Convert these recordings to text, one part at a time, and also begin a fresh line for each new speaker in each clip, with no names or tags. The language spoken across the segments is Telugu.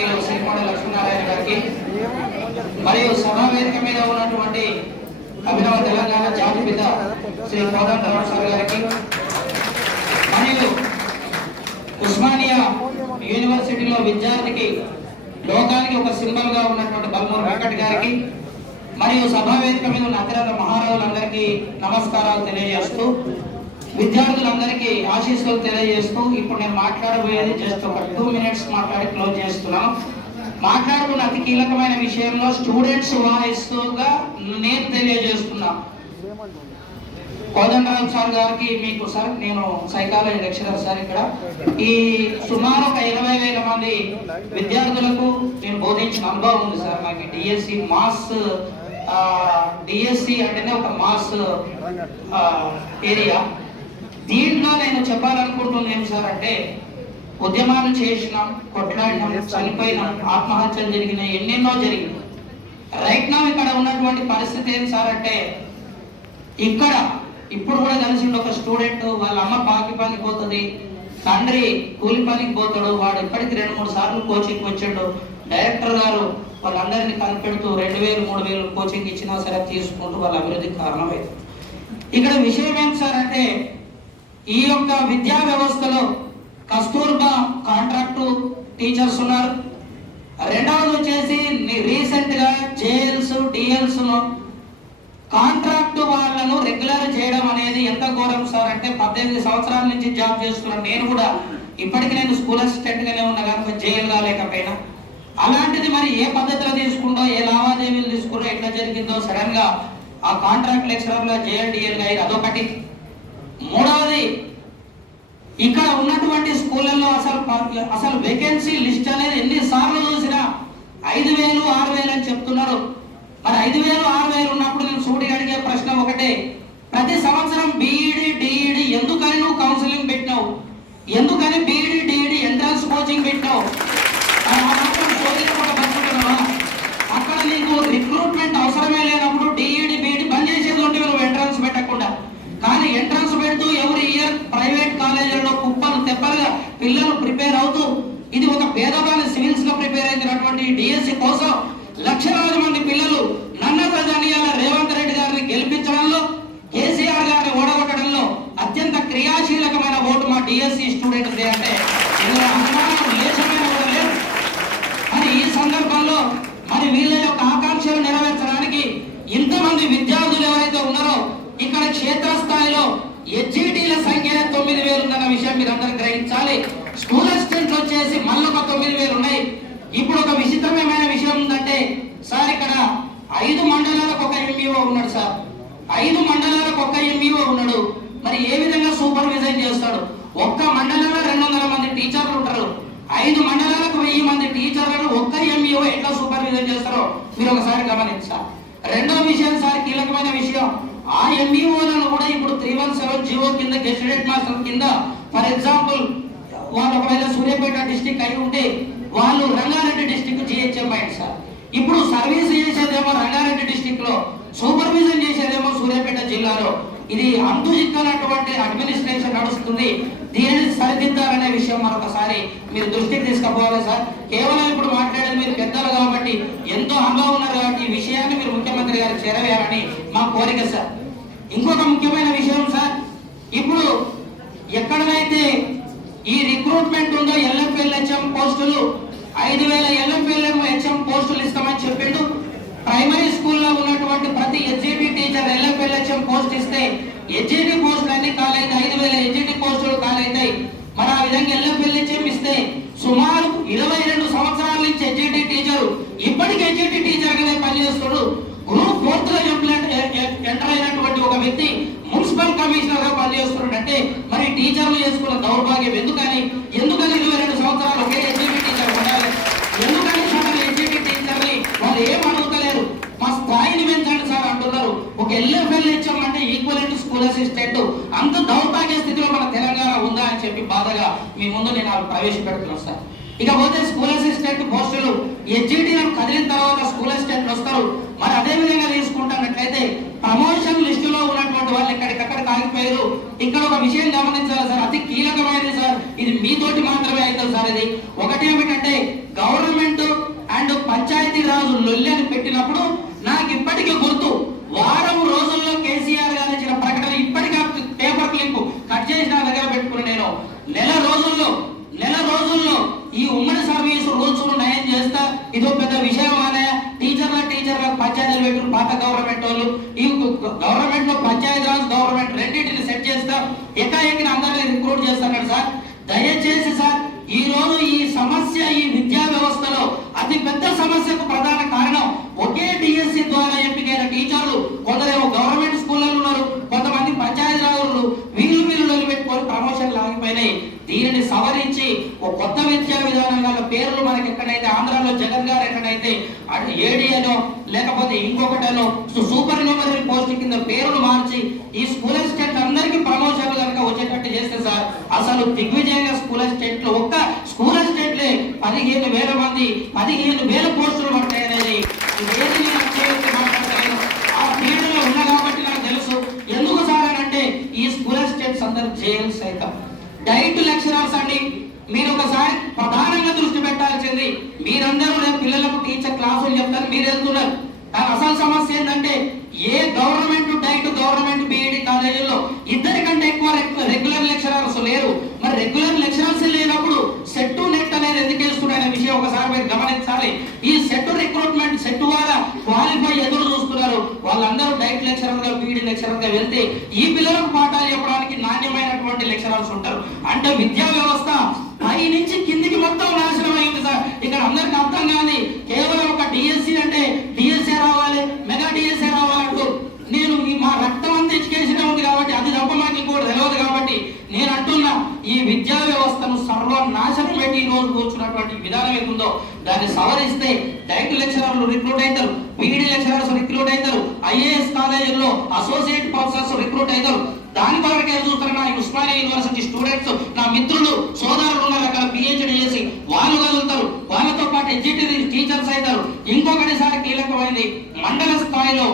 గౌరవనీయులు శ్రీకోణ లక్ష్మీనారాయణ గారికి మరియు సభా వేదిక మీద ఉన్నటువంటి అభినవ తెలంగాణ జాతిపిత శ్రీ కోదండ సార్ గారికి మరియు ఉస్మానియా యూనివర్సిటీలో విద్యార్థికి లోకానికి ఒక సింబల్గా ఉన్నటువంటి బల్మూరు వెంకట్ గారికి మరియు సభా వేదిక మీద ఉన్న అతిరథ మహారాజులందరికీ నమస్కారాలు తెలియజేస్తూ విద్యార్థులందరికీ ఆశీస్సులు తెలియజేస్తూ ఇప్పుడు నేను మాట్లాడబోయేది జస్ట్ ఒక టూ మినిట్స్ మాట్లాడి క్లోజ్ చేస్తున్నాను. మాట్లాడుకున్న అతి కీలకమైన విషయంలో స్టూడెంట్స్ వాయిస్ నేను తెలియజేస్తున్నా. కోదండరావు సార్ గారికి మీకు సార్ నేను సైకాలజీ లెక్చరర్ సార్ ఇక్కడ. ఈ సుమారు ఒక ఇరవై వేల మంది విద్యార్థులకు నేను బోధించిన అనుభవం ఉంది సార్ నాకు డిఎస్సి మాస్ డిఎస్సి అంటేనే ఒక మాస్ ఏరియా దీంట్లో నేను చెప్పాలనుకుంటున్నాను ఏం సార్ అంటే ఉద్యమాలు చేసినాం కొట్లాడినాం చనిపోయినాం ఆత్మహత్యలు జరిగినాయి ఎన్నెన్నో జరిగినాయి. రైట్ నా ఇక్కడ ఉన్నటువంటి పరిస్థితి ఏం సార్ అంటే ఇక్కడ ఇప్పుడు కూడా కలిసిండు ఒక స్టూడెంట్ వాళ్ళ అమ్మ పాకి పనికి పోతుంది తండ్రి కూలి పనికి పోతాడు వాడు ఇప్పటికి రెండు మూడు సార్లు కోచింగ్ వచ్చాడు. డైరెక్టర్ గారు వాళ్ళందరినీ కనిపెడుతూ రెండు వేలు మూడు వేలు కోచింగ్ ఇచ్చినా సరే తీసుకుంటూ వాళ్ళ అభివృద్ధికి కారణమైంది ఇక్కడ విషయం ఏంటి సార్ అంటే ఈ యొక్క విద్యా వ్యవస్థలో కస్తూర్బా కాంట్రాక్టు టీచర్స్ ఉన్నారు. రెండవది వచ్చేసి రీసెంట్గా జేఎల్స్ డిఎల్స్లో కాంట్రాక్ట్ వాళ్ళను రెగ్యులర్ చేయడం అనేది ఎంత ఘోరం సార్ అంటే పద్దెనిమిది సంవత్సరాల నుంచి జాబ్ చేస్తున్నాను నేను కూడా ఇప్పటికి నేను స్కూల్ అసిస్టెంట్గానే ఉన్నా కనుక జైలు కాలేకపోయినా. అలాంటిది మరి ఏ పద్ధతిలో తీసుకుంటో ఏ లావాదేవీలు తీసుకుంటో ఎట్లా జరిగిందో సడన్గా ఆ కాంట్రాక్ట్ లెక్చరర్లో జేఎల్డిఎల్ అదొకటి. మూడవది ఇక్కడ ఉన్నటువంటి స్కూళ్ళల్లో అసలు అసలు వేకెన్సీ లిస్ట్ అనేది ఎన్ని సార్లు చూసినా ఐదు వేలు ఆరు వేలు అని చెప్తున్నారు మరి ఐదు వేలు ఆరు వేలు ఉన్నప్పుడు నేను సూటి అడిగే ప్రశ్న ఒకటే ప్రతి సంవత్సరం బీఈడి డిఈడి ఎందుకని నువ్వు కౌన్సిలింగ్ పెట్టినావు ఎందుకని బీఈడి డిఈడి ఎంట్రన్స్ కోచింగ్ పెట్టినావు ఆ మాత్రం చోదీలకుండా బతుకుతున్నావా? అక్కడ నీకు రిక్రూట్మెంట్ అవసరమే లేనప్పుడు డిఈడి బీఈడి బంద్ చేసేది ఉంటే నువ్వు ఎంట్రన్స్ పెట్టకుండా కానీ ఎంట్రన్స్ పెడుతూ ఎవరి ఇయర్ ప్రైవేట్ కాలేజీలలో కుప్పలు పిల్లలు ప్రిపేర్ అవుతూ ఇది ఒక పేదవాళ్ళ సివిల్స్గా ప్రిపేర్ అయినటువంటి డిఎస్సి కోసం లక్షలాది మంది పిల్లలు నన్నత ప్రధానియాల రేవంత్ రెడ్డి గారిని గెలిపించడంలో కేసీఆర్ గారిని ఓడగొట్టడంలో అత్యంత క్రియాశీలకమైన ఓటు మా డిఎస్సి స్టూడెంట్స్ అంటే. మరి ఈ సందర్భంలో మరి వీళ్ళ యొక్క ఆకాంక్షలు నెరవేర్చడానికి ఇంతమంది విద్యార్థులు ఎవరైతే ఉన్నారో ఇక్కడ క్షేత్రస్థాయిలో హెచ్ఈటీల తొమ్మిది వేలు ఉందన్న విషయం మీరు అందరూ గ్రహించాలి. స్కూల్ అసిస్టెంట్లు వచ్చేసి మళ్ళీ ఒక తొమ్మిది వేలు ఉన్నాయి. ఇప్పుడు ఒక విచిత్రమైన విషయం ఉందంటే సార్ ఇక్కడ ఐదు మండలాలకు ఒక ఎంఈఓ ఉన్నాడు సార్. ఐదు మండలాలకు ఒక ఎంఈఓ ఉన్నాడు. మరి ఏ విధంగా సూపర్విజన్ చేస్తాడు? ఒక్క మండలంలో రెండు వందల మంది టీచర్లు ఉంటారు. ఐదు మండలాలకు వెయ్యి మంది టీచర్లను ఒక్క ఎంఈఓ ఎట్లా సూపర్విజన్ చేస్తారో మీరు ఒకసారి గమనించాలి. రెండో విషయం సార్ కీలకమైన విషయం. ఆ ఎంఈఓలను కూడా ఇప్పుడు త్రీ వన్ సెవెన్ జీవో కింద గెస్టెడ్ మాస్టర్ కింద ఫర్ ఎగ్జాంపుల్ వాళ్ళు ఒకవేళ సూర్యాపేట డిస్టిక్ అయి ఉంటే వాళ్ళు రంగారెడ్డి డిస్టిక్ జిహెచ్ఎం అయ్యారు సార్ ఇప్పుడు సర్వీస్ చేసేదేమో రంగారెడ్డి డిస్టిక్లో సూపర్విజన్ చేసేదేమో సూర్యాపేట జిల్లాలో. ఇది అంతు చిక్కనటువంటి అడ్మినిస్ట్రేషన్ నడుస్తుంది. దీనిని సరిదిద్దాలనే విషయం మరొకసారి మీరు దృష్టికి తీసుకుపోవాలి సార్ కేవలం ఇప్పుడు మాట్లాడేది మీరు పెద్దలు కాబట్టి ఎంతో అనుభవం ఉన్నారు కాబట్టి ఈ విషయాన్ని మీరు ముఖ్యమంత్రి గారికి చేరవేయాలని మా కోరిక సార్ ఇంకొక ముఖ్యమైన విషయం సార్. ఇప్పుడు ఎక్కడైతే ఈ రిక్రూట్మెంట్ ఉందో ఎల్ఎఫ్ఎల్హెచ్ఎం పోస్టులు ఐదు వేల ఎల్ఎఫ్ఎల్ఎం హెచ్ఎం పోస్టులు ఇస్తామని చెప్పిండు. ప్రైమరీ స్కూల్లో ఉన్నటువంటి ప్రతి హెచ్జిటి టీచర్ ఎల్ఎఫ్ఎల్హెచ్ఎం పోస్ట్ ఇస్తే హెచ్జిటి పోస్టులు అన్ని కాలైతే ఐదు వేల హెచ్జిటి పోస్టులు కాలైతాయి మరి ఆ విధంగా ఎల్ఎఫ్ఎల్హెచ్ఎం ఇస్తే సుమారు ఇరవై రెండు సంవత్సరాల నుంచి హెచ్జిటి టీచరు ఇప్పటికి హెచ్జిటి టీచర్ గానే పనిచేస్తుడు గ్రూప్ ఫోర్త్లో ఎంటర్ అయినటువంటి ఒక వ్యక్తి మున్సిపల్ కమిషనర్గా పనిచేస్తున్నాడంటే మరి టీచర్లు చేసుకున్న దౌర్భాగ్యం ఎందుకని? ఎందుకని ఇరవై రెండు సంవత్సరాలు ఒకే హెచ్జిటి టీచర్ ఉండాలి? ఎందుకని సగం హెచ్జిటి టీచర్ని వాళ్ళు ఏం అడుగుతలేరు? మా స్థాయిని పెంచండి సార్ అంటున్నారు. ఒక ఎల్ఎఫ్ఎల్ హెచ్ఎం అంటే ఈక్వల్ స్కూల్ అసిస్టెంట్ అంత దౌర్భాగ్య స్థితిలో మన తెలంగాణ ఉందా అని చెప్పి బాధగా మీ ముందు నేను ప్రవేశపెడుతున్నాను సార్. ఇకపోతే స్కూల్ అసిస్టెంట్ పోస్టులు హెచ్జిటి కదిలిన తర్వాత స్కూల్ అసిస్టెంట్ వస్తారు. మరి అదే విధంగా తీసుకుంటున్నట్లయితే ప్రమోషన్ లిస్టులో ఉన్నటువంటి వాళ్ళు ఎక్కడికక్కడ అక్కడ ఆగిపోయారు. ఇక్కడ ఒక విషయం గమనించాలి సార్ అతి కీలకమైనది సార్. ఇది మీతోటి మాత్రమే అవుతుంది సార్ ఇది. ఒకటి ఏమిటంటే గవర్నమెంట్ అండ్ పంచాయతీ రాజు లొల్లి అని పెట్టినప్పుడు నాకు ఇప్పటికీ గుర్తు వారం రోజుల్లో కేసీఆర్ గారు ఇచ్చిన ప్రకటన ఇప్పటికీ ఆ పేపర్ క్లిప్ కట్ చేసి నా దగ్గర పెట్టుకుని నేను నెల రోజుల్లో నెల రోజుల్లో ఈ ఉమ్మడి సర్వీస్ రూల్స్ నయం చేస్తా. ఇదో పెద్ద విషయం అనే టీచర్ల టీచర్ల పంచాయతీలు పెట్టిన పాత గవర్నమెంట్ వాళ్ళు. ఈ గవర్నమెంట్లో పంచాయతీ రాజ్ గవర్నమెంట్ రెండింటిని సెట్ చేస్తా. ఎకాఎకిన అందరినీ రిక్రూట్ చేస్తాడు సార్. దయచేసి సార్ ఈ రోజు ఈ సమస్య ఈ విద్యా వ్యవస్థలో అతి పెద్ద సమస్యకు ప్రధాన కారణం ఒకే డిఎస్సి ద్వారా ఎంపిక టీచర్లు కొందరేమో గవర్నమెంట్ స్కూళ్ళలో ఉన్నారు కొంతమంది పంచాయతీ రాజులు వీళ్ళు వీళ్ళు పెట్టుకొని ప్రమోషన్లు ఆగిపోయినాయి దీనిని సవరించి ఒక కొత్త విద్యా విధానం గల పేర్లు మనకి ఎక్కడైతే ఆంధ్రాలో జగన్ గారు ఎక్కడైతే అటు ఏడి లేకపోతే ఇంకొకటనో సూపర్ న్యూమరీ పోస్ట్ కింద పేరును మార్చి ఈ స్కూల్ అసిస్టెంట్ అందరికీ ప్రమోషన్లు కనుక వచ్చేటట్టు చేస్తే సార్ అసలు దిగ్విజయంగా స్కూల్ అసిస్టెంట్లో ఒక్క స్కూల్ అసిస్టెంట్లే పదిహేను వేల మంది పదిహేను వేల పోస్టులు పడతాయనేది ఆ ఫీల్డ్ ఉన్న కాబట్టి నాకు తెలుసు. ఎందుకు సార్ అని అంటే ఈ స్కూల్ అసిస్టెంట్స్ అందరు జైల్స్ సైతం. డైట్ లెక్చరర్స్ అండి మీరు ఒకసారి ప్రధానంగా దృష్టి పెట్టాల్సింది మీరందరూ రేపు పిల్లలకు టీచర్ క్లాసులు చెప్తారు మీరు వెళ్తున్నారు. కానీ అసలు సమస్య ఏంటంటే ఏ గవర్నమెంట్ డైట్ గవర్నమెంట్ బీఈడి కాలేజీలో ఇద్దరికంటే ఎక్కువ రెగ్యులర్ లెక్చరర్స్ లేరు. మరి రెగ్యులర్ లెక్చరర్స్ లేనప్పుడు సెట్ నెట్ అనేది ఎందుకు వేసుకున్నారనే విషయం ఒకసారి మీరు గమనించాలి. ఈ సెట్ రిక్రూట్మెంట్ సెట్ ద్వారా క్వాలిఫై ఎదురు చూస్తున్నారు. వాళ్ళందరూ డైట్ లెక్చరర్గా బీఈడి లెక్చరర్గా వెళ్తే ఈ పిల్లలకు పాఠాలు చెప్పడానికి నాణ్యమైనటువంటి లెక్చరర్స్ ఉంటారు. అంటే విద్యా వ్యవస్థ పై నుంచి కిందికి మొత్తం నాశనం అయింది సార్. ఇక్కడ అందరికి అర్థం కాదు కేవలం ఒక డిఎస్సి అంటే డిఎస్ఏ రావాలి మెగా డిఎస్ఏ రావాలంటూ నేను మా రక్తం అంతా ఎడ్యుకేషన్ ఉంది కాబట్టి అది తప్ప మాకు ఇంకోటి తెలియదు కాబట్టి నేను అంటున్నా ఈ విద్యా వ్యవస్థను సర్వనాశనం పెట్టి ఈ రోజు కూర్చున్నటువంటి విధానం ఏముందో దాన్ని సవరిస్తే డైరెక్ట్ లెక్చరర్లు రిక్రూట్ అవుతారు. బీఈడి లెక్చరర్స్ రిక్రూట్ అవుతారు. ఐఏఎస్ కాలేజీల్లో అసోసియేట్ ప్రొఫెసర్స్ రిక్రూట్ అవుతారు. దాని కొరకే చూస్తున్నా నా ఉస్మానియా యూనివర్సిటీ స్టూడెంట్స్ నా మిత్రులు సోదరులు ఉన్నారు అక్కడ పిహెచ్డి చేసి. వాళ్ళు కదులుతారు. వాళ్ళతో పాటు ఎడ్యుకేటరీ టీచర్స్ అవుతారు. ఇంకొకటి సారి కీలకమైనది మండల స్థాయిలో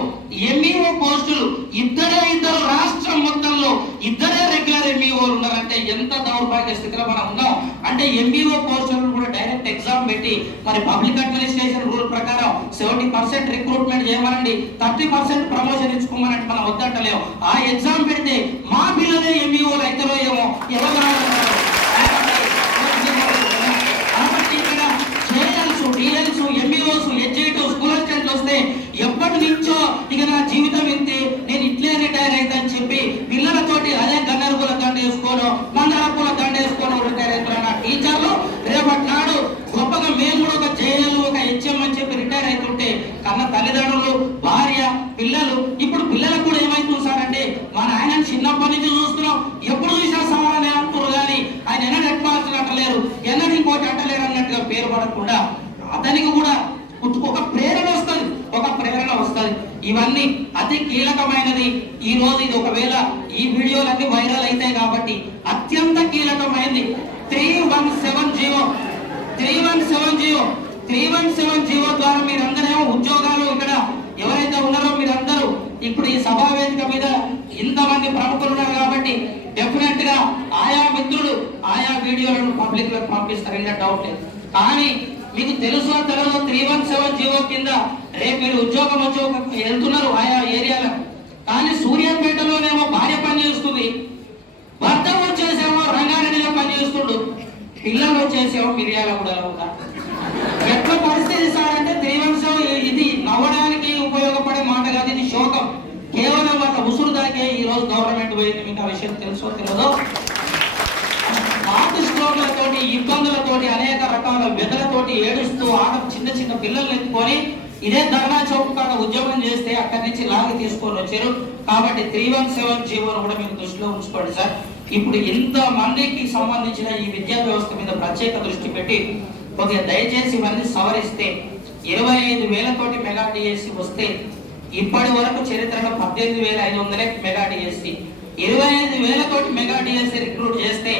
ఎంఈఓ పోస్టులు ఇద్దరే ఇద్దరు రాష్ట్రం మొత్తంలో ఇద్దరే రెగ్యులర్ ఎంఈఓలు ఉన్నారంటే ఎంత దౌర్భాగ్య స్థితిలో మనం ఉన్నాం. అంటే ఎంఈఓ పోస్టులను కూడా డైరెక్ట్ ఎగ్జామ్ పెట్టి మరి పబ్లిక్ అడ్మినిస్ట్రేషన్ రూల్ ప్రకారం సెవెంటీ పర్సెంట్ రిక్రూట్మెంట్ చేయమనండి థర్టీ పర్సెంట్ ప్రమోషన్ ఇచ్చుకోమనంటే మనం వద్దంటలేము ఆ ఎగ్జామ్ పెడితే మా పిల్లలే ఎంఈఓలు అవుతారో ఏమో ఎవరు రావాలన్నారు? కాబట్టి ఇక్కడ ఎంఈఓస్ స్కూల్ అసిస్టెంట్లు వస్తే ఎప్పటి నుంచో ఇక నా జీవితం ఇంతే నేను ఇట్లే రిటైర్ అయితే అని చెప్పి పిల్లలతోటి అదే గన్నరపుల దండ వేసుకోను మందరపుల దండ వేసుకోను రిటైర్ అవుతున్న నా టీచర్లు రేపటి నాడు గొప్పగా మేము కూడా ఒక జేఎల్ ఒక హెచ్ఎం అని చెప్పి రిటైర్ అవుతుంటే కన్న తల్లిదండ్రులు భార్య పిల్లలు ఇప్పుడు పిల్లలకు కూడా ఏమైతుంది సార్ అంటే మా నాయన చిన్నప్పటి నుంచి చూస్తున్నాం ఎప్పుడు చూసినా సమాధానం అంటారు కానీ ఆయన ఎన్నడూ హెడ్ మాస్టర్ అంటలేరు ఎన్నడూ ఇంకోటి అంటలేరు అన్నట్టుగా పేరు పడకుండా అతనికి కూడా ఒక ప్రేరణ వస్తుంది ఒక ప్రేరణ వస్తుంది ఇవన్నీ అతి కీలకమైనది. ఈ రోజు ఇది ఒకవేళ ఈ వీడియోలన్నీ వైరల్ అవుతాయి కాబట్టి అత్యంత కీలకమైనది three one seven zero. Three one seven GO three one seven GO ద్వారా మీరందరేమో ఉద్యోగాలు ఇక్కడ ఎవరైతే ఉన్నారో మీరందరూ ఇప్పుడు ఈ సభా వేదిక మీద ఇంతమంది ప్రముఖులు ఉన్నారు కాబట్టి డెఫినెట్గా ఆయా మిత్రులు ఆయా వీడియోలను పబ్లిక్లో పంపిస్తారు ఇంకా డౌట్ లేదు. కానీ మీకు తెలుసు? తెలియదు త్రీ వన్ సెవెన్ జీవో కింద రేపు మీరు ఉద్యోగం వచ్చి వెళ్తున్నారు ఆయా ఏరియాలకు. కానీ సూర్యాపేటలోనేమో భార్య పని చేస్తుంది. భర్త వచ్చేసేమో రంగారెడ్డిలో పని చేస్తుండు. పిల్లలు వచ్చేసేమో మిర్యాలగూడలో కూడా ఎట్లా పరిస్థితి సార్ అంటే త్రివంశం ఇది నవ్వడానికి ఉపయోగపడే మాట కాదు ఇది శోకం. కేవలం వాళ్ళ ఉసురు దాకే ఈ రోజు గవర్నమెంట్ పోయింది. మీకు ఆ విషయం తెలుసో తెలియదో ఇబ్బందులతోటి అనేక రకాల వ్యధలతోటి ఏడుస్తూ ఆడ చిన్న చిన్న పిల్లల్ని ఎత్తుకొని ఇదే ధర్నా చౌక్ కాడ ఉద్యోగం చేస్తే అక్కడి నుంచి లాగి తీసుకొని వచ్చారు. కాబట్టి త్రీ వన్ సెవెన్ జీవోను కూడా మీరు దృష్టిలో ఉంచుకోండి సార్. ఇప్పుడు ఇంత మందికి సంబంధించిన ఈ విద్యా వ్యవస్థ మీద ప్రత్యేక దృష్టి పెట్టి కొద్దిగా దయచేసి ఇవన్నీ సవరిస్తే ఇరవై ఐదు వేలతోటి మెగా డిఎస్సి వస్తే ఇప్పటి వరకు చరిత్రలో పద్దెనిమిది వేల ఐదు వందలే మెగా డిఎస్సి ఇరవై ఐదు వేలతోటి మెగా డిఎస్సి రిక్రూట్ చేస్తే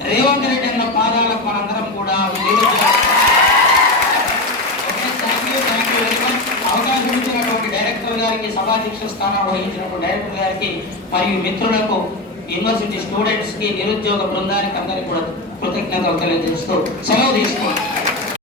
రేవంత్ రెడ్డి అన్న పాదాలకు మనందరం కూడా అవకాశం ఇచ్చినటువంటి డైరెక్టర్ గారికి సభాధ్యక్ష స్థానం వహించినటువంటి డైరెక్టర్ గారికి మరియు మిత్రులకు యూనివర్సిటీ స్టూడెంట్స్కి నిరుద్యోగ బృందానికి అందరికీ కూడా కృతజ్ఞతలు తెలియజేస్తూ సెలవు తీసుకున్నాను